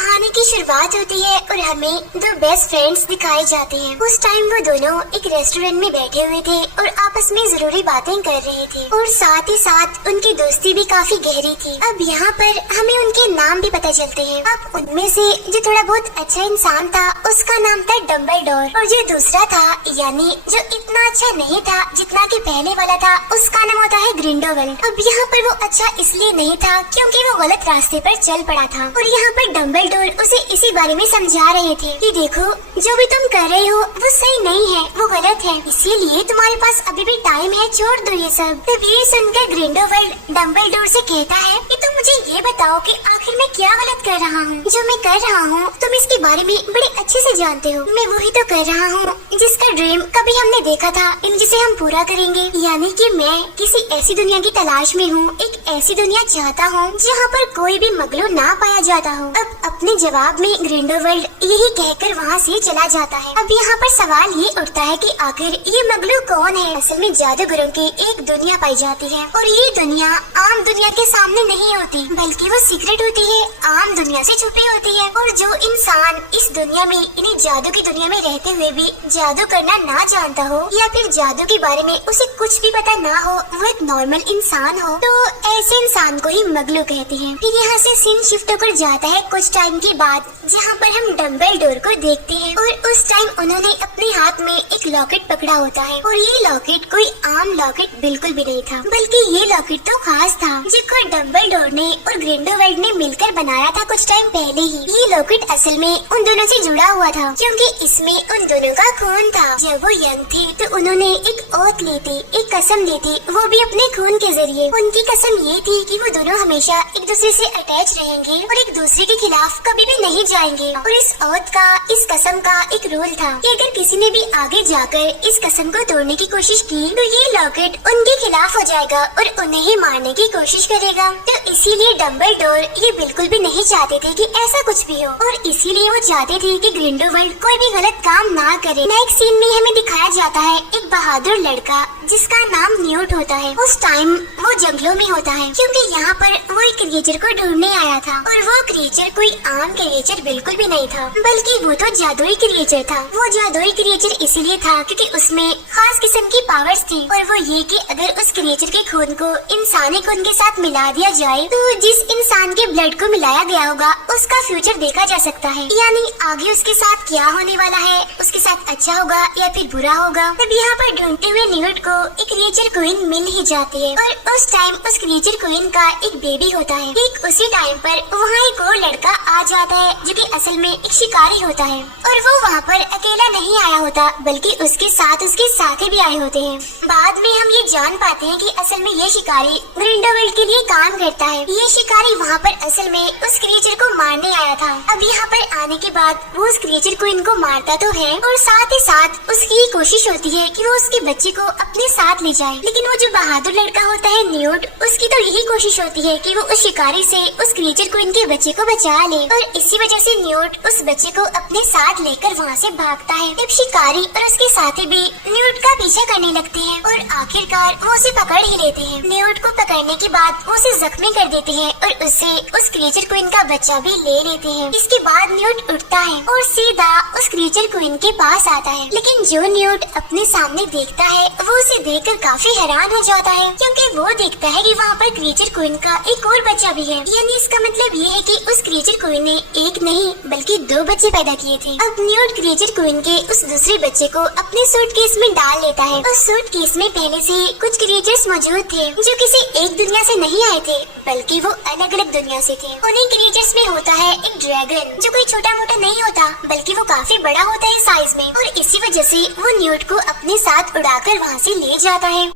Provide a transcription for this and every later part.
कहानी की शुरुआत होती है और हमें दो बेस्ट फ्रेंड्स दिखाए जाते हैं। उस टाइम वो दोनों एक रेस्टोरेंट में बैठे हुए थे और आपस में जरूरी बातें कर रहे थे और साथ ही साथ उनकी दोस्ती भी काफी गहरी थी। अब यहाँ पर हमें उनके नाम भी पता चलते हैं। अब उनमें से जो थोड़ा बहुत अच्छा इंसान था उसका नाम था डम्बलडोर और जो दूसरा था यानी जो इतना अच्छा नहीं था जितना कि पहले वाला था उसका नाम होता है ग्रिंडोवेल्ड। अब यहाँ पर वो अच्छा इसलिए नहीं था क्योंकि वो गलत रास्ते पर चल पड़ा था और यहाँ पर डम्बलडोर उसे इसी बारे में समझा रहे थे कि देखो जो भी तुम कर रहे हो वो सही नहीं है, वो गलत है, इसीलिए तुम्हारे पास अभी भी टाइम है, छोड़ दो ये सब। तब ये सुनकर ग्रिंडोवेल्ड डम्बलडोर से कहता है कि तुम मुझे ये बताओ कि आखिर मैं क्या गलत कर रहा हूँ। जो मैं कर रहा हूँ तुम इसके बारे में बड़े अच्छे से जानते हो। मैं वही तो कर रहा हूँ जिसका ड्रीम कभी हमने देखा था, जिसे हम पूरा करेंगे। यानी कि मैं किसी ऐसी दुनिया की तलाश में हूँ, एक ऐसी दुनिया चाहता हूँ जहाँ पर कोई भी मगलू ना पाया जाता हो। अब अपने जवाब में ग्रिंडोवेल्ड यही कहकर वहाँ से चला जाता है। अब यहाँ पर सवाल ये उठता है कि आखिर ये मगलू कौन है। असल में जादूगरों की एक दुनिया पाई जाती है और ये दुनिया आम दुनिया के सामने नहीं होती बल्कि वो सीक्रेट होती है, आम दुनिया से छुपी होती है। और जो इंसान इस दुनिया में इन्हीं जादू की दुनिया में रहते हुए भी जादू करना ना जानता हो या फिर जादू के बारे में उसे कुछ भी पता ना हो, वो एक नॉर्मल इंसान हो, तो ऐसे इंसान को ही मगलू कहते हैं। फिर यहाँ से सीन शिफ्ट होकर जाता है कुछ टाइम के बाद जहाँ पर हम डम्बलडोर को देखते हैं और उस टाइम उन्होंने अपने हाथ में एक लॉकेट पकड़ा होता है और ये लॉकेट कोई आम लॉकेट बिल्कुल भी नहीं था बल्कि ये लॉकेट तो खास था जिसको डम्बलडोर ने और ग्रिंडोवेल्ड ने मिलकर बनाया था कुछ टाइम पहले ही। ये लॉकेट असल में उन दोनों से जुड़ा हुआ था क्योंकि इसमें उन दोनों का खून था। जब वो यंग थे तो उन्होंने एक ओथ ली थी, एक कसम ली थी, वो भी अपने खून के जरिए। उनकी कसम ये थी कि वो दोनों हमेशा एक दूसरे से अटैच रहेंगे और एक दूसरे के खिलाफ कभी भी नहीं जाएंगे। और इस ओथ का, इस कसम का एक रूल था कि अगर किसी ने भी आगे जाकर इस कसम को तोड़ने की कोशिश की तो ये लॉकेट उनके खिलाफ हो जाएगा और उन्हें ही मारने की कोशिश करेगा। तो इसीलिए डम्बलडोर ये बिल्कुल भी नहीं चाहते थे कि ऐसा कुछ भी हो और इसीलिए वो चाहते थे कि ग्रिंडोवेल्ड कोई भी गलत काम ना करे। नेक्स्ट सीन में हमें दिखाया जाता है एक बहादुर लड़का जिसका नाम न्यूट होता है। उस टाइम वो जंगलों में होता है क्योंकि यहाँ पर वो एक क्रिएचर को ढूंढने आया था और वो क्रिएचर कोई आम क्रिएचर बिल्कुल भी नहीं था बल्कि वो तो जादुई क्रिएचर था। वो जादुई क्रिएचर इसलिए था क्योंकि उसमें खास किस्म की पावर्स थी और वो ये कि अगर उस क्रिएचर के खून को इंसानी खून के साथ मिला दिया जाए तो जिस इंसान के ब्लड को मिलाया गया होगा उसका फ्यूचर देखा जा सकता है, यानी आगे उसके साथ क्या होने वाला है, उसके साथ अच्छा होगा या फिर बुरा होगा। तब यहाँ पर ढूंढते हुए न्यूट को एक क्रिएचर क्वीन मिल ही जाती है और उस टाइम उस क्रिएचर क्वीन का एक बेबी होता है। ठीक उसी टाइम पर वहाँ एक और लड़का आ जाता है जो कि असल में एक शिकारी होता है और वो वहाँ पर अकेला नहीं आया होता बल्कि उसके साथ उसके साथी भी आए होते हैं। बाद में हम ये जान पाते हैं कि असल में ये शिकारी ग्रिंडोवेल्ड के लिए काम करता है। ये शिकारी वहाँ पर असल में उस क्रिएचर को मारने आया था। अब यहाँ पर आने के बाद वो उस क्रिएचर को इनको मारता तो है और साथ ही साथ उसकी कोशिश होती है कि वो उसके बच्चे को अपने साथ ले जाए, लेकिन वो जो बहादुर लड़का होता है न्यूट, उसकी तो यही कोशिश होती है कि वो उस शिकारी से उस क्रिएचर को इनके बच्चे को बचा ले और इसी वजह से न्यूट उस बच्चे को अपने साथ लेकर वहाँ से भागता है। तब शिकारी और उसके साथी भी न्यूट का पीछा करने लगते हैं और आखिरकार वो उसे पकड़ ही लेते हैं। न्यूट को पकड़ने के बाद वो उसे जख्मी कर देते हैं और उससे उस क्रिएचर को इनका बच्चा भी ले लेते हैं। इसके बाद न्यूट उठता है और सीधा उस क्रिएचर को इनके पास आता है, लेकिन जो न्यूट अपने सामने देखता है वो उसे देखकर काफी हैरान हो जाता है क्योंकि वो देखता है कि वहाँ पर क्रिएचर क्वीन का एक और बच्चा भी है। यानी इसका मतलब ये है कि उस क्रिएचर क्वीन ने एक नहीं बल्कि दो बच्चे पैदा किए थे। अब न्यूट क्रिएचर क्वीन के उस दूसरे बच्चे को अपने सूटकेस में डाल लेता है। उस सूटकेस में पहले से कुछ क्रिएचर्स मौजूद थे जो किसी एक दुनिया से नहीं आए थे बल्कि वो अलग अलग दुनिया से थे। उन्हीं क्रिएचर्स में होता है एक ड्रैगन जो कोई छोटा मोटा नहीं होता बल्कि वो काफी बड़ा होता है साइज में और इसी वजह से वो न्यूट को अपने साथ उड़ाकर वहाँ से ले जाता है।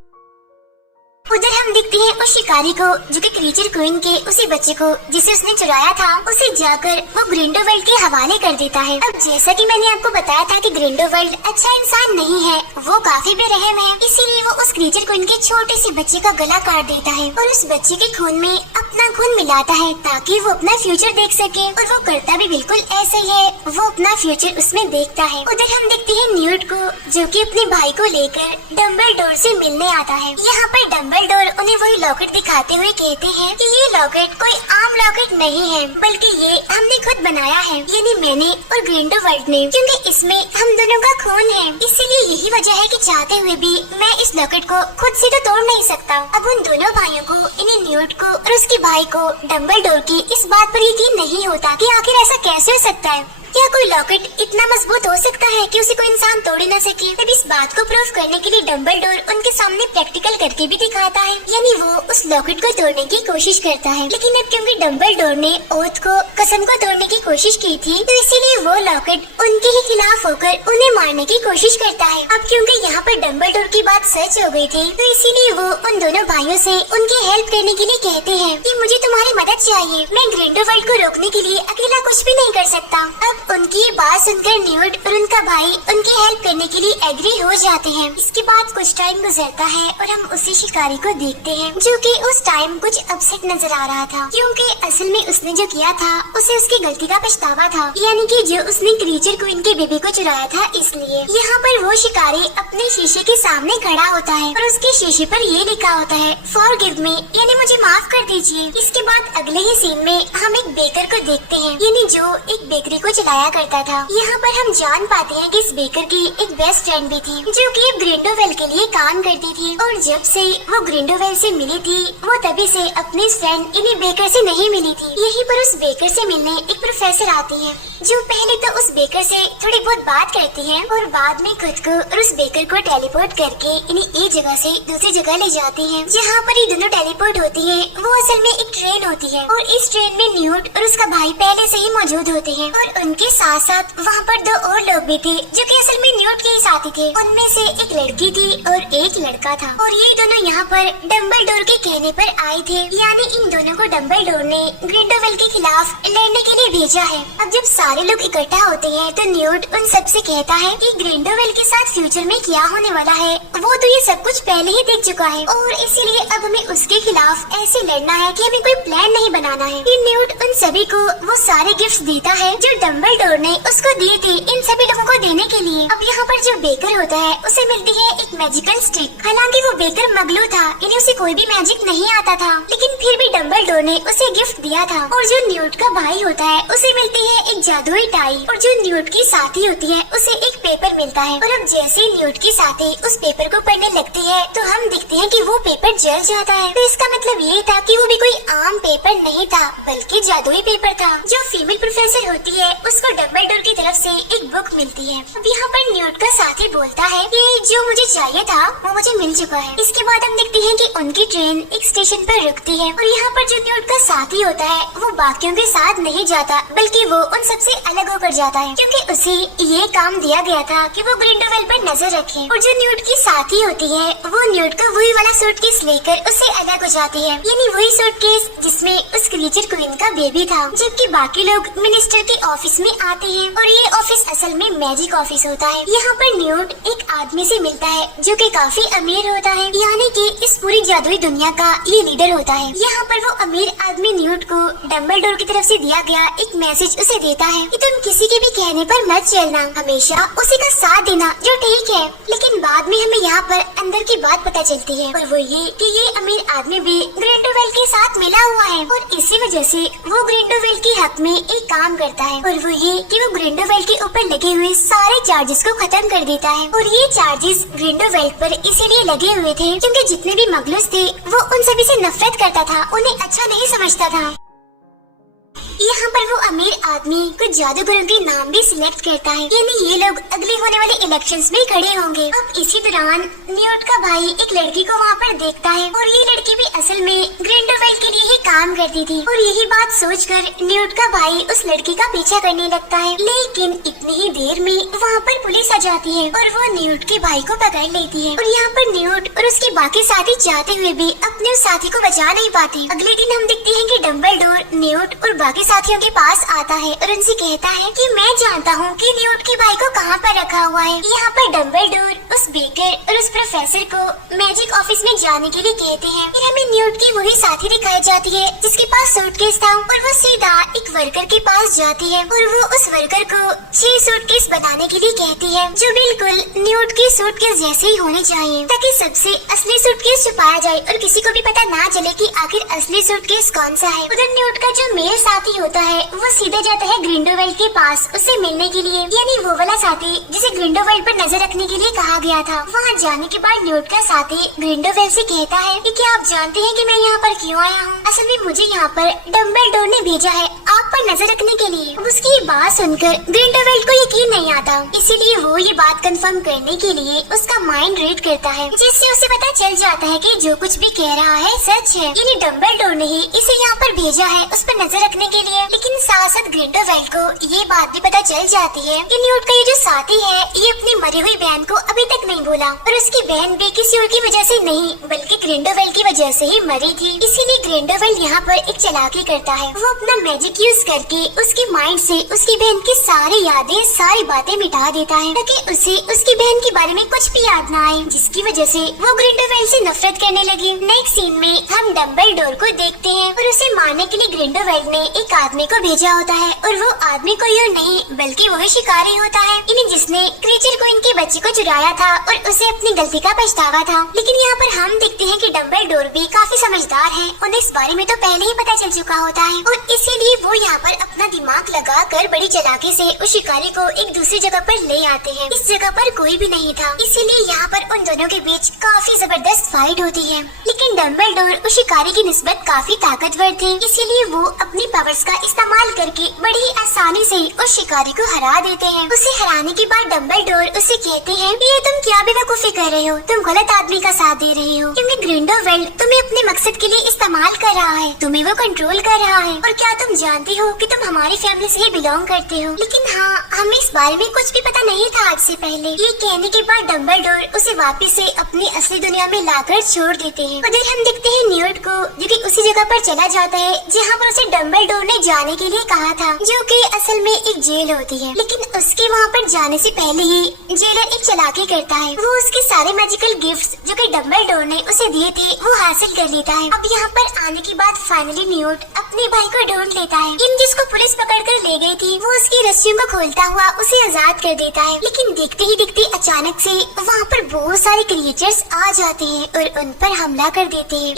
उधर हम देखते हैं उस शिकारी को जो कि क्रिएचर क्वीन के उसी बच्चे को जिसे उसने चुराया था उसे जाकर वो ग्रिंडोवेल्ड के हवाले कर देता है। अब जैसा कि मैंने आपको बताया था कि ग्रिंडोवेल्ड अच्छा इंसान नहीं है, वो काफी बेरहम है, इसीलिए वो उस क्रिएचर क्वीन के छोटे से बच्चे का गला काट देता है और उस बच्चे के खून में अपना खून मिलाता है ताकि वो अपना फ्यूचर देख सके और वो करता भी बिल्कुल ऐसे ही है, वो अपना फ्यूचर उसमें देखता है। उधर हम देखते हैं न्यूट को जो कि अपने भाई को लेकर डम्बलडोर से मिलने आता है। यहाँ पर डम्बलडोर उन्हें वही लॉकेट दिखाते हुए कहते हैं कि ये लॉकेट कोई आम लॉकेट नहीं है, बल्कि ये हमने खुद बनाया है, यानी मैंने और ग्रिंडेलवाल्ड ने, क्योंकि इसमें हम दोनों का खून है। इसीलिए यही वजह है कि चाहते हुए भी मैं इस लॉकेट को खुद से तो तोड़ नहीं सकता। अब उन दोनों भाइयों को, इन्हें न्यूट को और उसके भाई को डम्बलडोर की इस बात पर यकीन नहीं होता कि आखिर ऐसा कैसे हो सकता है। क्या कोई लॉकेट इतना मजबूत हो सकता है कि उसे कोई इंसान तोड़ ही न सके। तब इस बात को प्रूव करने के लिए डम्बलडोर उनके सामने प्रैक्टिकल करके भी दिखाता है, यानी वो उस लॉकेट को तोड़ने की कोशिश करता है। लेकिन अब क्योंकि डम्बलडोर ने ओथ को, कसम को तोड़ने की कोशिश की थी, तो इसीलिए वो लॉकेट उनके ही खिलाफ होकर उन्हें मारने की कोशिश करता है। अब क्योंकि यहाँ पर डम्बलडोर की बात सच हो गई थी, तो इसीलिए वो उन दोनों भाइयों से उनकी हेल्प करने के लिए कहते हैं कि मुझे तुम्हारी मदद चाहिए, मैं ग्रिंडेलवाल्ड को रोकने के लिए अकेला कुछ भी नहीं कर सकता। अब उनकी ये बात सुनकर न्यूट और उनका भाई उनकी हेल्प करने के लिए एग्री हो जाते हैं। इसके बाद कुछ टाइम गुजरता है और हम उसी शिकारी को देखते हैं, जो कि उस टाइम कुछ अपसेट नजर आ रहा था, क्योंकि असल में उसने जो किया था उसे उसकी गलती का पछतावा था, यानी कि जो उसने क्रीचर क्वीन के बेबी को चुराया था। इसलिए यहाँ पर वो शिकारी अपने शीशे के सामने खड़ा होता है और उसके शीशे पर ये लिखा होता है फॉरगिव मी, यानी मुझे माफ कर दीजिए। इसके बाद अगले ही सीन में हम एक बेकर को देखते हैं, यानी जो एक बेकरी को चलाया करता था। यहाँ पर हम जान पाते हैं कि इस बेकर की एक बेस्ट फ्रेंड भी थी, जो कि ग्रिंडेलवाल्ड के लिए काम करती थी, और जब से वो ग्रिंडेलवाल्ड से मिली थी, वो तभी से अपनी फ्रेंड इन्हीं बेकर से नहीं मिली थी। यहीं पर उस बेकर से मिलने एक प्रोफेसर आती है, जो पहले तो उस बेकर से थोड़ी बहुत बात करती है और बाद में खुद को और उस बेकर को टेलीपोर्ट करके इन्हें एक जगह से दूसरी जगह ले जाती है। जहाँ पर ये दोनों टेलीपोर्ट होती है, वो असल में एक ट्रेन होती है, और इस ट्रेन में न्यूट और उसका भाई पहले से ही मौजूद होते हैं, और उनके साथ साथ वहाँ पर दो और लोग भी थे, जो कि असल में न्यूट के ही साथी थे। उनमें से एक लड़की थी और एक लड़का था, और ये दोनों यहाँ पर डम्बलडोर के कहने पर आए थे, यानी इन दोनों को डम्बलडोर ने ग्रिंडेलवाल्ड के खिलाफ लड़ने के लिए भेजा है। अब जब सारे लोग इकट्ठा होते हैं, तो न्यूट उन सब से कहता है कि ग्रिंडेलवाल्ड के साथ फ्यूचर में क्या होने वाला है, वो तो ये सब कुछ पहले ही देख चुका है, और इसीलिए अब हमें उसके खिलाफ ऐसे लड़ना है कि हमें कोई प्लान नहीं बनाना है। फिर न्यूट उन सभी को वो सारे गिफ्ट्स देता है जो डम्बलडोर ने उसको दिए थे इन सभी लोगों को देने के लिए। अब यहाँ पर जो बेकर होता है उसे मिलती है एक मैजिकल स्टिक। हालांकि वो बेकर मगलू था, इन्हें उसे कोई भी मैजिक नहीं आता था, लेकिन फिर भी डम्बलडोर ने उसे गिफ्ट दिया था। और जो न्यूट का भाई होता है उसे मिलती है एक जादुई टाई, और जो न्यूट की साथी होती है उसे एक पेपर मिलता है। और अब जैसे ही न्यूट की साथी उस पेपर को पढ़ने लगती है, तो हम देखते हैं कि वो पेपर जल जाता है। तो इसका मतलब ये था कि वो भी कोई आम पेपर नहीं था, बल्कि जादुई पेपर था। जो फीमेल प्रोफेसर होती है उसको डम्बलडोर की तरफ से एक बुक मिलती है। अब यहाँ पर न्यूट का साथी बोलता है कि जो मुझे चाहिए था वो मुझे मिल चुका है। इसके बाद हम देखते हैं कि उनकी ट्रेन एक स्टेशन पर रुकती है, और यहाँ पर जो न्यूट का साथी होता है वो बाकियों के साथ नहीं जाता, बल्कि वो उन सबसे अलग होकर जाता है, क्योंकि उसे ये काम दिया गया था कि वो ग्रिंडेलवाल्ड पर नजर रखे। और जो न्यूट की साथी होती है वो न्यूट को वही वाला सूटकेस लेकर उससे अलग हो जाती है, यानी वही सूटकेस जिसमें उस क्रीचर क्वीन का बेबी था। जबकि बाकी लोग मिनिस्टर के ऑफिस में आते हैं, और ये ऑफिस असल में मैजिक ऑफिस होता है। यहाँ पर न्यूट एक आदमी से मिलता है जो कि काफी अमीर होता है, यानी कि इस पूरी जादुई दुनिया का ये लीडर होता है। यहाँ पर वो अमीर आदमी न्यूट को डम्बलडोर की तरफ से दिया गया एक मैसेज उसे देता है कि तुम किसी के भी कहने पर मत चलना, हमेशा उसी का साथ देना, जो ठीक है। लेकिन बाद में हमें यहाँ पर अंदर की बात पता चलती है, और वो ये कि ये अमीर आदमी भी ग्रिंडेलवाल्ड के साथ मिला हुआ है, और इसी वजह से वो ग्रिंडेलवाल्ड के हक में एक काम करता है, और वो ये कि वो ग्रिंडेलवाल्ड के ऊपर लगे हुए सारे चार्जेस को खत्म कर देता है। और ये चार्जेस ग्रिंडेलवाल्ड पर इसीलिए लगे हुए थे क्योंकि जितने भी मगलूस थे वो उन सभी से नफरत करता था, उन्हें अच्छा नहीं समझता था। यहाँ पर वो अमीर आदमी कुछ जादूगरों के नाम भी सिलेक्ट करता है, यानी ये लोग अगले होने वाले इलेक्शंस में खड़े होंगे। अब इसी दौरान न्यूट का भाई एक लड़की को वहाँ पर देखता है, और ये लड़की भी असल में ग्रिंडेलवाल्ड के लिए ही काम करती थी। और यही बात सोचकर न्यूट का भाई उस लड़की का पीछा करने लगता है, लेकिन इतनी ही देर में वहाँ पर पुलिस आ जाती है और वो न्यूट के भाई को पकड़ लेती है। और यहाँ पर न्यूट और उसके बाकी साथी चाहते हुए भी अपने उस साथी को बचा नहीं पाते। अगले दिन हम देखते हैं कि डम्बलडोर, न्यूट और बाकी सारे साथियों के पास आता है और उनसे कहता है कि मैं जानता हूँ कि न्यूट के भाई को कहाँ पर रखा हुआ है। यहाँ पर डम्बलडोर उस बेकर और उस प्रोफेसर को मैजिक ऑफिस में जाने के लिए कहते हैं। फिर हमें न्यूट की वही साथी दिखाई जाती है जिसके पास सूटकेस था और वो सीधा एक वर्कर के पास जाती है और वो उस वर्कर को 6 सूटकेस बनाने के लिए कहती है जो बिल्कुल न्यूट की सूटकेस जैसे ही होने चाहिए, ताकि सबसे असली सूटकेस छुपाया जाए और किसी को भी पता ना चले कि आखिर असली सूटकेस कौन सा है। उधर न्यूट का जो मेल साथी होता है वो सीधे जाता है ग्रिंडोवेल्ड के पास उससे मिलने के लिए, यानी वो वाला साथी जिसे ग्रिंडोवेल्ड पर नजर रखने के लिए कहा गया था। वहाँ जाने के बाद न्यूट का साथी ग्रिंडोवेल्ड से कहता है कि क्या आप जानते हैं कि मैं यहाँ पर क्यों आया हूँ? असल में मुझे यहाँ पर डम्बलडोर ने भेजा है आप पर नजर रखने के लिए। उसकी ये बात सुनकर ग्रिंडोवेल्ड को यकीन नहीं आता, इसीलिए वो ये बात कंफर्म करने के लिए उसका माइंड रीड करता है, जिससे उसे पता चल जाता है कि जो कुछ भी कह रहा है सच है, यानी डम्बलडोर ने ही इसे यहाँ पर भेजा है उस पर नजर रखने के लिए। लेकिन साथ साथ ग्रिंडोवेल्ड को ये बात भी पता चल जाती है कि न्यूट का ये जो साथी है ये अपनी मरी हुई बहन को अभी तक नहीं भूला और उसकी बहन भी किसी और की वजह से नहीं बल्कि ग्रिंडोवेल्ड की वजह से ही मरी थी। इसीलिए ग्रिंडोवेल्ड यहाँ पर एक चालाकी करता है, वो अपना मैजिक यूज करके उसके माइंड से उसकी बहन की सारी यादें सारी बातें मिटा देता है ताकि उसे उसकी बहन के बारे में कुछ भी याद न आए, जिसकी वजह से वो ग्रिंडोवेल्ड से नफरत करने लगी। नेक्स्ट सीन में हम डम्बलडोर को देखते हैं और उसे मारने के लिए ग्रिंडोवेल्ड ने एक आदमी को भेजा होता है और वो आदमी कोई और नहीं बल्कि वही शिकारी होता है, यानी जिसने क्रीचर को इनके बच्चे को चुराया था और उसे अपनी गलती का पछतावा था। लेकिन यहाँ पर हम देखते हैं कि डम्बलडोर भी काफी समझदार है, उन्हें इस बारे में तो पहले ही पता चल चुका होता है और इसीलिए वो यहाँ पर अपना दिमाग लगाकर बड़ी चालाकी से उस शिकारी को एक दूसरी जगह पर ले आते हैं। इस जगह पर कोई भी नहीं था, इसीलिए यहाँ पर उन दोनों के बीच काफी जबरदस्त फाइट होती है। लेकिन डम्बलडोर उस शिकारी की निस्बत काफी ताकतवर थे, इसीलिए वो अपनी पावर्स का इस्तेमाल करके बड़ी आसानी से उस शिकारी को हरा देते हैं। उसे हराने के बाद डम्बलडोर उसे कहते हैं ये तुम क्या बेवकूफी कर रहे हो, तुम गलत आदमी का साथ दे रहे हो, क्योंकि ग्रिंडोवेल्ड तुम्हें अपने मकसद के लिए इस्तेमाल कर रहा है, तुम्हें वो कंट्रोल कर रहा है। और क्या तुम जानते हो कि तुम हमारी फैमिली से ही बिलोंग करते हो? लेकिन हाँ, हमें इस बारे में कुछ भी पता नहीं था आज से पहले। ये कहने के बाद डम्बलडोर उसे वापस से अपनी असली दुनिया में लाकर छोड़ देते हैं। उधर हम देखते हैं न्यूट को जो कि उसी जगह पर चला जाता है जहाँ पर उसे डम्बलडोर ने जाने के लिए कहा था, जो कि असल में एक जेल होती है। लेकिन उसके वहाँ पर जाने से पहले ही जेलर एक चालाकी करता है, वो उसके सारे मैजिकल गिफ्ट्स जो कि डम्बलडोर ने उसे दिए थे वो हासिल कर लेता है। अब यहाँ पर आने के बाद फाइनली न्यूट अपने भाई को ढूंढ लेता है। इन जिसको पुलिस पकड़ कर ले गई थी वो उसकी रस्सियों को खोलता हुआ उसे आजाद कर देता है। लेकिन देखते ही देखते अचानक से वहाँ पर बहुत सारे क्रिएचर्स आ जाते हैं और उन पर हमला कर देते हैं।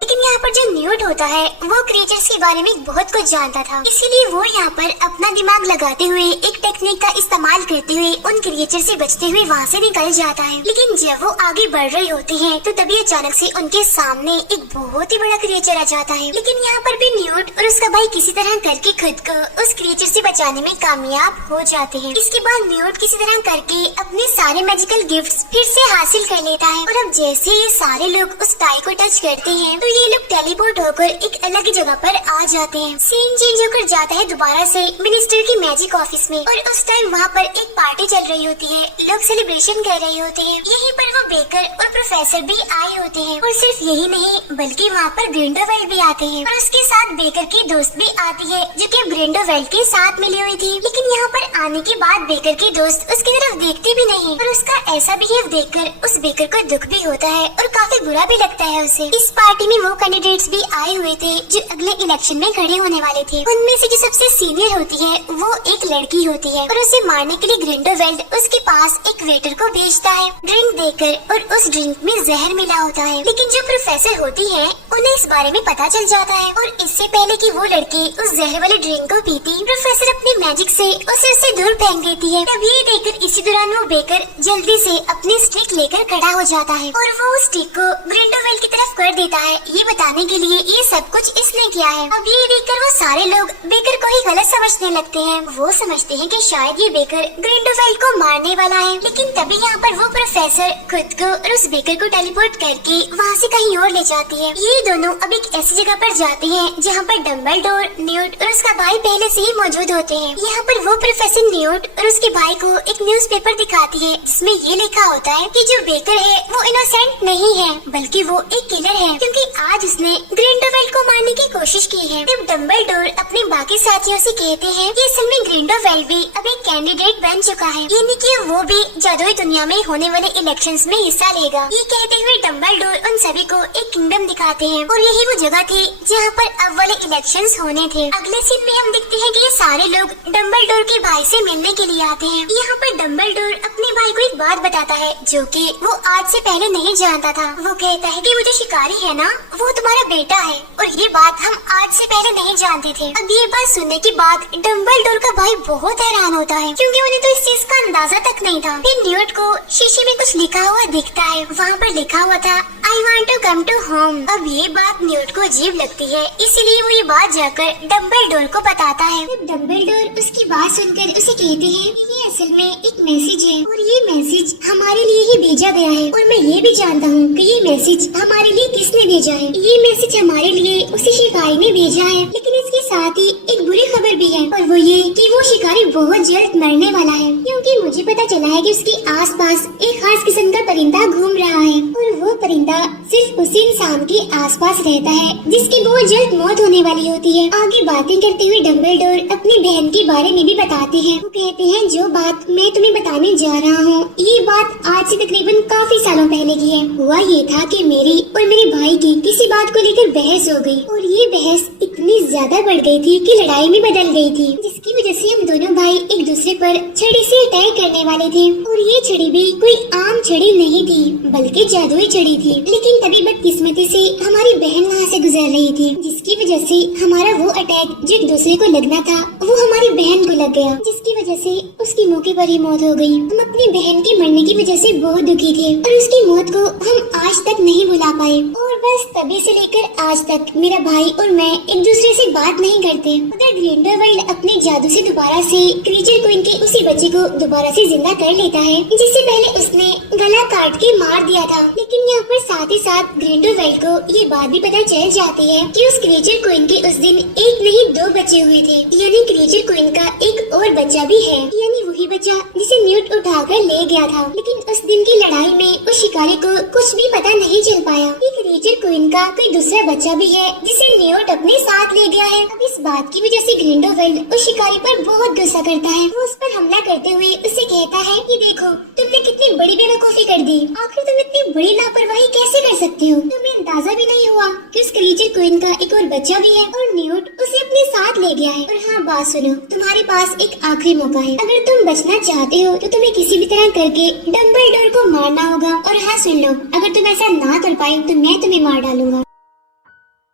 लेकिन यहाँ पर जो न्यूट होता है वो क्रिएचर्स के बारे में बहुत कुछ जानता था, इसीलिए वो यहाँ पर अपना दिमाग लगाते हुए एक टेक्निक का इस्तेमाल करते हुए उन क्रिएचर से बचते हुए वहाँ से निकल जाता है। लेकिन जब वो आगे बढ़ रहे होते हैं तो तभी अचानक से उनके सामने एक बहुत ही बड़ा क्रिएचर आ जाता है। लेकिन यहाँ पर भी न्यूट और उसका भाई किसी तरह करके खुद को उस क्रिएचर से बचाने में कामयाब हो जाते हैं। इसके बाद न्यूट किसी तरह करके अपने सारे मैजिकल गिफ्ट्स फिर से हासिल कर लेता है और अब जैसे ये सारे लोग उस टाई को टच करते हैं तो ये लोग टेलीपोर्ट होकर एक अलग जगह पर आ जाते हैं। सीन चेंज होकर जाता है दोबारा से मिनिस्टर की मैजिक ऑफिस में और उस टाइम वहाँ पर एक पार्टी चल रही होती है, लोग सेलिब्रेशन कर रहे होते हैं। यहीं पर वो बेकर और प्रोफेसर भी आए होते हैं और सिर्फ यही नहीं बल्कि वहाँ पर ग्रिंडोवेल्ड भी आते हैं और उसके साथ बेकर की दोस्त भी आती है जो कि ग्रिंडोवेल्ड के साथ मिली हुई थी। लेकिन यहाँ पर आने के बाद बेकर की दोस्त उसकी तरफ देखती भी नहीं और उसका ऐसा बिहेव देखकर उस बेकर को दुख भी होता है और काफी बुरा भी लगता है उसे। इस पार्टी में वो कैंडिडेट्स भी आए हुए थे जो अगले इलेक्शन में खड़े होने वाले थे। उनमें से जो सबसे सीनियर होती है वो एक लड़की होती है और उसे मारने के लिए ग्रिंडोवेल्ड उसके पास एक वेटर को भेजता है ड्रिंक देकर और उस ड्रिंक में जहर मिला होता है। लेकिन जो प्रोफेसर होती है उन्हें इस बारे में पता चल जाता है और इससे पहले कि वो लड़की उस जहर वाले ड्रिंक को पीती प्रोफेसर अपनी मैजिक से उसे उससे दूर फेंक देती है। तब ये देखकर इसी दौरान वो बेकर जल्दी से अपनी स्टिक लेकर खड़ा हो जाता है और वो उस स्टिक को ग्रिंडोवेल्ड की तरफ कर देता है ये बताने के लिए ये सब कुछ इसने किया है। अब ये देखकर वो सारे लोग बेकर को ही गलत समझने लगते हैं। वो समझते हैं कि शायद ये बेकर ग्रिंडोवेल्ड को मारने वाला है। लेकिन तभी यहाँ पर वो प्रोफेसर खुद को और उस बेकर को टेलीपोर्ट करके वहाँ से कहीं और ले जाती है। ये दोनों अब एक ऐसी जगह पर जाते हैं जहाँ पर डम्बलडोर, न्यूट और उसका भाई पहले से ही मौजूद होते हैं। यहाँ पर वो प्रोफेसर न्यूट और उसके भाई को एक न्यूज़पेपर दिखाती है जिसमें ये लिखा होता है कि जो बेकर है वो इनोसेंट नहीं है बल्कि वो एक किलर है, क्योंकि आज आज उसने ग्रिंडेलवेल्ड को मारने की कोशिश की है। तब डम्बलडोर अपने बाकी साथियों से कहते हैं कि असल में ग्रिंडेलवेल्ड भी अब एक कैंडिडेट बन चुका है, यानी कि वो भी जादुई दुनिया में होने वाले इलेक्शंस में हिस्सा लेगा। ये कहते हुए डम्बलडोर उन सभी को एक किंगडम दिखाते हैं और यही वो जगह थी जहाँ पर अब वाले इलेक्शंस होने थे। अगले सीन में हम देखते हैं कि ये सारे लोग डम्बलडोर के भाई से मिलने के लिए आते हैं। यहाँ पर डम्बलडोर अपने भाई को एक बात बताता है जो कि वो आज से पहले नहीं जानता था। वो कहता है कि वो जो शिकारी है ना, वो तुम्हारा बेटा है और ये बात हम आज से पहले नहीं जानते थे। अब ये बात सुनने के बाद डम्बलडोर का भाई बहुत हैरान होता है क्योंकि उन्हें तो इस चीज का अंदाजा तक नहीं था। फिर न्यूट को शीशे में कुछ लिखा हुआ दिखता है, वहाँ पर लिखा हुआ था I want to come to home. अब ये बात न्यूट को अजीब लगती है, इसलिए वो ये बात जाकर डम्बलडोर को बताता है। डम्बलडोर उसकी बात सुनकर उसे कहते हैं कि ये असल में एक मैसेज है और ये मैसेज हमारे लिए ही भेजा गया है और मैं ये भी जानता हूँ कि ये मैसेज हमारे लिए किसने भेजा है। ये मैसेज हमारे लिए उसी शिकारी ने भेजा है, लेकिन इसके साथ ही एक बुरी खबर भी है और वो ये कि वो शिकारी बहुत जल्द मरने वाला है, क्योंकि मुझे पता चला है कि उसके आसपास एक खास किस्म का परिंदा घूम रहा है और वो परिंदा सिर्फ उसी इंसान के आसपास रहता है जिसकी बहुत जल्द मौत होने वाली होती है। आगे बातें करते हुए डम्बलडोर अपनी बहन के बारे में भी बताते हैं। वो कहते हैं जो बात मैं तुम्हें बताने जा रहा हूँ ये बात आज से तकरीबन काफी सालों पहले की है। हुआ ये था कि मेरी और मेरे भाई की किसी बात को लेकर बहस हो गई और ये बहस इतनी ज्यादा बढ़ गई थी कि लड़ाई में बदल गई थी, जिसकी वजह से हम दोनों भाई एक दूसरे पर छड़ी से अटैक करने वाले थे और ये छड़ी भी कोई आम छड़ी नहीं थी बल्कि जादुई छड़ी थी। लेकिन तभी बदकिस्मती से हमारी बहन वहाँ से गुजर रही थी, जिसकी वजह से हमारा वो अटैक जो एक दूसरे को लगना था वो हमारी बहन को लग गया, जिसकी वजह से उसकी मौके पर ही मौत हो गई। हम अपनी बहन के मरने की वजह से बहुत दुखी थे और उसकी मौत को हम आज तक नहीं भुला पाए और बस तभी से लेकर आज तक मेरा भाई और मैं एक दूसरे से बात नहीं करते। उधर ग्रिंडेलवेल्ड अपने जादू से दोबारा से क्रीचर क्वीन के उसी बच्चे को दोबारा से जिंदा कर लेता है जिससे पहले उसने गला काट के मार दिया था। लेकिन यहाँ पर साथ ही साथ ग्रिंडेलवेल्ड को ये बात भी पता चल जाती है कि उस क्रीचर क्वीन के उस दिन एक नहीं दो बच्चे हुए थे, यानी क्रीचर क्वीन का एक और बच्चा भी है, यानी वही बच्चा जिसे न्यूट उठाकर ले गया था। लेकिन उस दिन की लड़ाई में उस शिकारी को कुछ भी पता नहीं चल पाया कि क्रीचर क्वीन का कोई दूसरा बच्चा भी है जिसे न्यूट अपने साथ ले गया है। अब इस बात की वजह से ग्रिंडेलवेल्ड उस शिकारी पर बहुत गुस्सा करता है। वो उस पर हमला करते हुए उससे कहता है कि देखो तुमने कितनी बड़ी बेवकूफी कर दी, आखिर तुम इतनी बड़ी लापरवाही कैसे कर सकते हो? तुम्हें अंदाजा भी नहीं हुआ कि उस क्रीचर क्वीन का एक और बच्चा भी है और न्यूट उसे अपने साथ ले गया है। और हाँ बात सुनो, तुम्हारे पास एक आखिरी मौका है, अगर तुम बचना चाहते हो तो तुम्हें किसी भी तरह करके डम्बलडोर को मारना होगा। और हाँ सुन लो, अगर तुम ऐसा ना कर पाए तो मैं तुम्हें मार डालूंगा।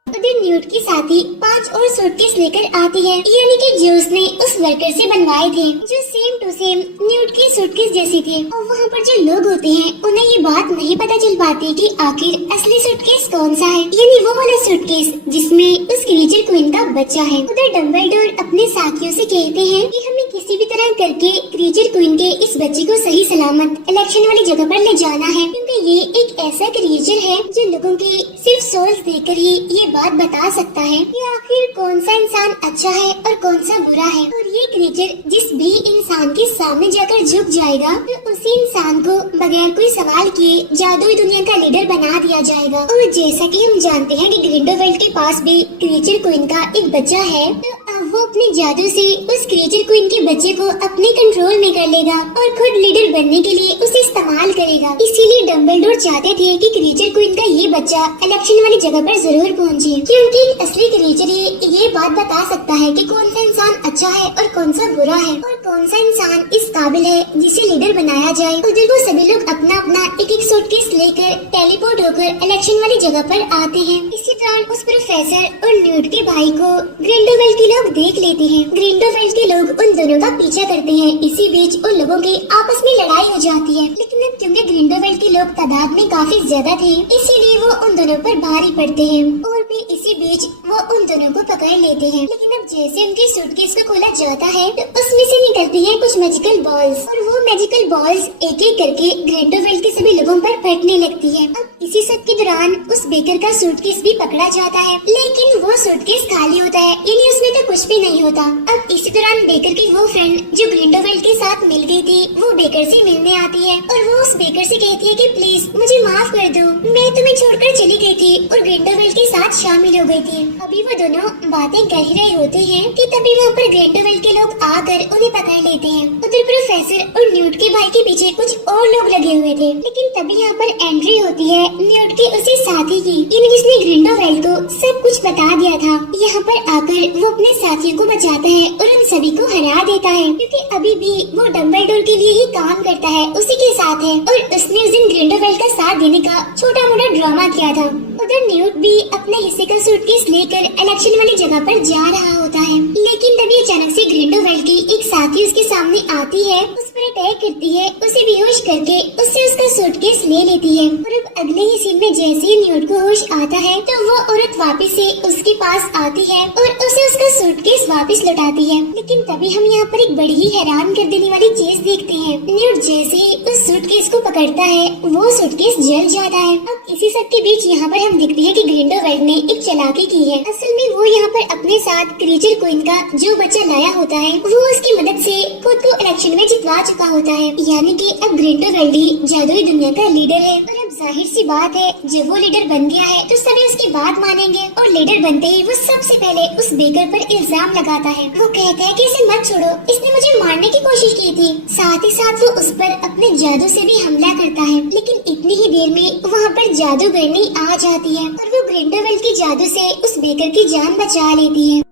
उधर न्यूट के साथी 5 और सूटकेस लेकर आती है, यानी कि जो उसने उस वर्कर से बनवाए थे जो सेम टू सेम न्यूट की सूटकेस जैसी थे। और वहाँ पर जो लोग होते हैं उन्हें ये बात नहीं पता चल पाती कि आखिर असली सूटकेस कौन सा है, यानी वो वाला सूटकेस जिसमें उस क्रीचर क्वीन का बच्चा है। उधर डम्बलडोर अपने साथियों से कहते हैं कि हमें किसी भी तरह करके क्रीचर क्वीन के इस बच्चे को सही सलामत इलेक्शन वाली जगह पर ले जाना है, क्योंकि ये एक ऐसा क्रीचर है जो लोगों के सिर्फ सोल्स देकर ही ये बात बता सकता है कि आखिर कौन सा इंसान अच्छा है और कौन सा बुरा है। और ये क्रीचर जिस भी इंसान के सामने जाकर झुक जाएगा तो उसी इंसान को बगैर कोई सवाल किए जादुई दुनिया का लीडर बना दिया जाएगा। और जैसा कि हम जानते हैं कि ग्रिंडेलवेल्ड के पास भी क्रीचर क्वीन का एक बच्चा है, तो अब वो अपने जादू से उस क्रीचर क्वीन के बच्चे को अपने कंट्रोल में कर लेगा और खुद लीडर बनने के लिए उसे इस्तेमाल करेगा। इसीलिए डम्बलडोर चाहते थे कि क्रीचर क्वीन का ये बच्चा इलेक्शन वाली जगह पर जरूर पहुंचे, क्योंकि असली क्रीचर ये बात बता सकता है कि कौन सा इंसान अच्छा है और कौन सा बुरा है और कौन सा इंसान इस काबिल है जिसे लीडर बनाया जाए। उधर वो सभी लोग अपना अपना एक एक सूटकेस लेकर टेलीपोर्ट होकर इलेक्शन वाली जगह पर आते हैं। इसी दौरान उस प्रोफेसर और न्यूट के भाई को ग्रिंडेलवेल्ड के लोग देख लेते हैं। ग्रिंडेलवेल्ड के लोग उन दोनों का पीछा करते हैं। इसी बीच उन लोगों की आपस में लड़ाई हो जाती है, लेकिन अब क्योंकि ग्रिंडेलवेल्ड के लोग तादाद में काफी ज्यादा थे इसीलिए वो उन दोनों पर भारी पड़ते हैं और फिर इसी बीच वो उन दोनों को पकड़ लेते हैं। लेकिन अब जैसे उनके सूटकेस को खोला जाता है तो उसमें से निकलती हैं कुछ मैजिकल बॉल्स और वो मैजिकल बॉल्स एक एक करके ग्रिंडेलवेल्ड के सभी लोगों पर फटने लगती है। अब इसी सब के दौरान उस बेकर का सूटकेस भी पकड़ा जाता है, लेकिन वो सूटकेस खाली होता है, यानी उसमें तो कुछ भी नहीं होता। अब इसी दौरान बेकर के वो फ्रेंड जो ग्रिंडलवेल्ड के साथ मिल गई थी वो बेकर से मिलने आती है और वो उस बेकर से कहती है कि प्लीज मुझे माफ कर दो, मैं तुम्हें छोड़कर चली गई थी और ग्रिंडलवेल्ड के साथ शामिल हो गई थी। अभी वो दोनों बातें कर ही रहे होते हैं कि तभी वहाँ पर ग्रिंडलवेल्ड के लोग आकर उन्हें पकड़ लेते हैं। उधर प्रोफेसर और न्यूट के भाई के पीछे कुछ और लोग लगे हुए थे, लेकिन तभी यहाँ पर एंट्री होती है न्यूट के उसी साथी की, जिसने ग्रिंडलवेल्ड को सब कुछ बता दिया था। यहाँ पर आकर वो अपने साथियों को बचाता है और उन सभी को हरा देता है, क्योंकि अभी भी वो डम्बलडोर के लिए ही काम करता है, उसी के साथ है और उसने उस दिन ग्रिंडलवेल्ड का साथ देने का छोटा मोटा ड्रामा किया था। उधर न्यूट भी अपने हिस्से का सूटकेस लेकर इलेक्शन वाली जगह पर जा रहा होता है, लेकिन तभी अचानक से ग्रिंडलवेल्ड की एक साथी उसके सामने आती है, उस पर अटैक करती है, उसे बेहोश करके उससे उसका सूटकेस ले लेती है। और अब अगले ही सीन में जैसे ही न्यूट को होश आता है तो वो औरत वापस से उसके पास आती है और उसे उसका सूटकेस वापस लौटाती है। लेकिन तभी हम यहाँ पर एक बड़ी ही हैरान कर देने वाली चीज देखते हैं। न्यूट जैसे ही उस सूटकेस को पकड़ता है वो सूटकेस जल जाता है। अब इसी सब के बीच यहाँ पर हम देखते हैं कि ग्रिंडलवेल्ड ने एक चालाकी की है। असल में वो यहाँ पर अपने साथ क्रीचर क्वीन का जो बच्चा लाया होता है वो उसकी मदद से खुद को इलेक्शन में जितवा चुका होता है, यानी कि अब ग्रिंडलवेल्ड ही जादुई दुनिया का लीडर है। और अब जाहिर सी बात है जब वो लीडर बन गया है तो सभी उसकी बात मानेंगे और लीडर बनते ही वो सबसे पहले उस बेकर पर इल्जाम लगाता है। वो कहता है कि इसे मत छोड़ो, इसने मुझे मारने की कोशिश की थी। साथ ही साथ वो उस पर अपने जादू से भी हमला करता है, लेकिन इतनी ही देर में वहाँ पर जादूगरनी आ जाती है और वो ग्रिंडलवेल्ड की जादू से उस बेकर की जान बचा लेती है।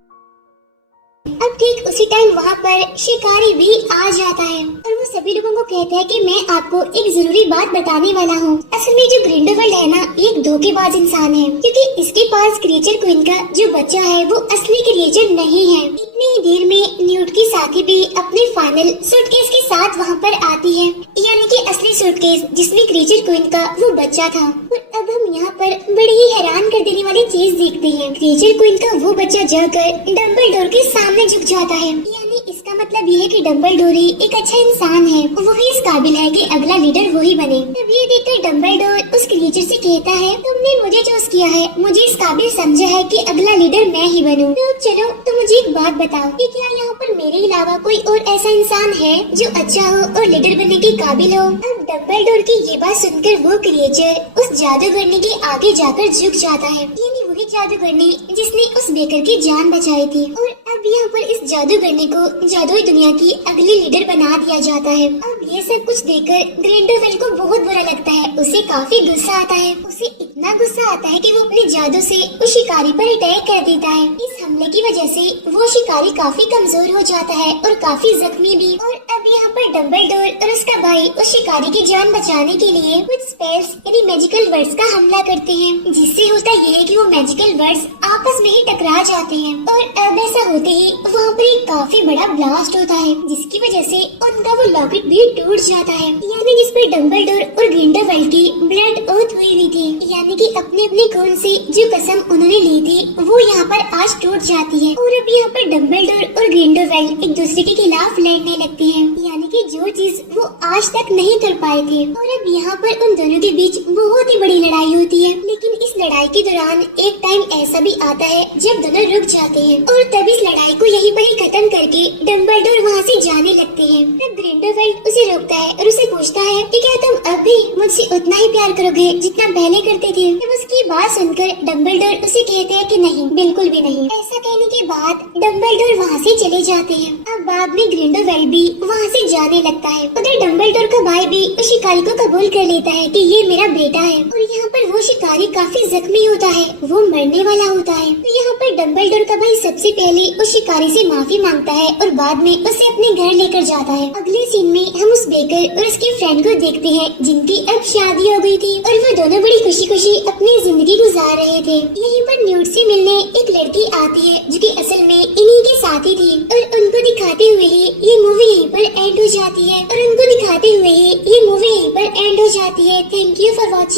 अब ठीक उसी टाइम वहाँ पर शिकारी भी आ जाता है और वो सभी लोगों को कहता है कि मैं आपको एक जरूरी बात बताने वाला हूँ। असल में जो ग्रिंडलवेल्ड है ना, एक धोखेबाज इंसान है, क्योंकि इसके पास क्रीचर क्वीन का जो बच्चा है वो असली क्रीचर नहीं है। इतनी ही देर में न्यूट की साथी भी अपने फाइनल सूटकेस के साथ वहाँ पर आती है, यानी कि असली सूटकेस जिसमें क्रीचर क्वीन का वो बच्चा था। और अब हम यहाँ पर बड़ी ही हैरान कर देने वाली चीज देखते हैं। क्रीचर क्वीन का वो बच्चा जाकर डम्बलडोर के सामने झुक जाता है, यानी इसका मतलब ये है कि डम्बलडोर ही एक अच्छा इंसान है, वही इस काबिल है कि अगला लीडर वही बने। तब ये देखकर डम्बलडोर उस क्रीचर से कहता है तुमने मुझे चूज किया है, मुझे इस काबिल समझा है कि अगला लीडर मैं ही बनूं। तो चलो तो मुझे एक बात बताओ कि क्या यहाँ पर मेरे अलावा कोई और ऐसा इंसान है जो अच्छा हो और लीडर बनने के काबिल हो। अब डम्बलडोर की ये बात सुनकर वो क्रीचर उस जादूगरनी के आगे जाकर झुक जाता है, यानी वही जादूगरनी जिसने उस बेकर की जान बचाई थी। और अब यहाँ पर इस जादूगरनी को जादुई दुनिया की अगली लीडर बना दिया जाता है। अब ये सब कुछ देखकर ग्रिंडलवेल्ड को बहुत बुरा लगता है, उसे काफी गुस्सा आता है। उसे इतना गुस्सा आता है कि वो अपने जादू से उस शिकारी पर अटैक कर देता है। इस हमले की वजह से वो शिकारी काफी कमजोर हो जाता है और काफी जख्मी भी। और अब यहाँ पर डम्बलडोर और उसका भाई उस शिकारी की जान बचाने के लिए कुछ स्पेल्स यानी मैजिकल वर्ड्स का हमला करते हैं, जिससे होता यह है कि वो मैजिकल वर्ड्स आपस में ही टकरा जाते हैं। और अब ऐसा होते ही वहाँ पर एक काफी बड़ा ब्लास्ट होता है, जिसकी वजह से उनका वो लॉकेट भी टूट जाता है, यानी जिस पर डम्बलडोर और ग्रिंडलवेल्ड की ब्लड ओथ हुई थी, यानी कि अपने अपने खून से जो कसम उन्होंने ली थी वो यहाँ पर आज टूट जाती है। और अब यहाँ पर डम्बलडोर और ग्रिंडलवेल्ड एक दूसरे के खिलाफ लड़ने लगते हैं, यानी कि जो चीज वो आज तक नहीं कर पाए थे। और अब यहाँ पर उन दोनों के बीच बहुत ही बड़ी लड़ाई होती है, लेकिन इस लड़ाई के दौरान एक टाइम ऐसा भी आता है जब दोनों रुक जाते हैं और तब इस लड़ाई को यहीं पर ही खत्म करके डम्बलडोर वहाँ से जाने लगते हैं। तब ग्रिंडलवेल्ड उसे रोकता है और उसे पूछता है कि क्या तुम अब भी मुझसे उतना ही प्यार करोगे जितना पहले करते थे। तब उसकी बात सुनकर डम्बलडोर उसे कहते हैं कि नहीं, बिल्कुल भी नहीं। ऐसा कहने के बाद डम्बलडोर वहाँ से चले जाते हैं। अब बाद में ग्रिंडलवेल्ड भी वहाँ से जाने लगता है। उधर डम्बलडोर का भाई भी उस शिकारी को कबूल कर लेता है कि ये मेरा बेटा है। और यहाँ पर वो शिकारी काफी जख्मी होता है, वो मरने वाला होता है। तो यहाँ पर डम्बलडोर का भाई सबसे पहले उस शिकारी से माफी मांगता है और बाद में उसे अपने घर लेकर जाता है। अगले सीन में हम उस बेकर और उसके फ्रेंड को देखते हैं जिनकी अब शादी हो गई थी और वो दोनों बड़ी खुशी खुशी अपनी जिंदगी गुजार रहे थे। यहीं पर न्यूट से मिलने एक लड़की आती है जो कि असल में इन्हीं के साथी थी और उनको दिखाते हुए ही ये मूवी यहीं पर एंड हो जाती है। Thank you for watching.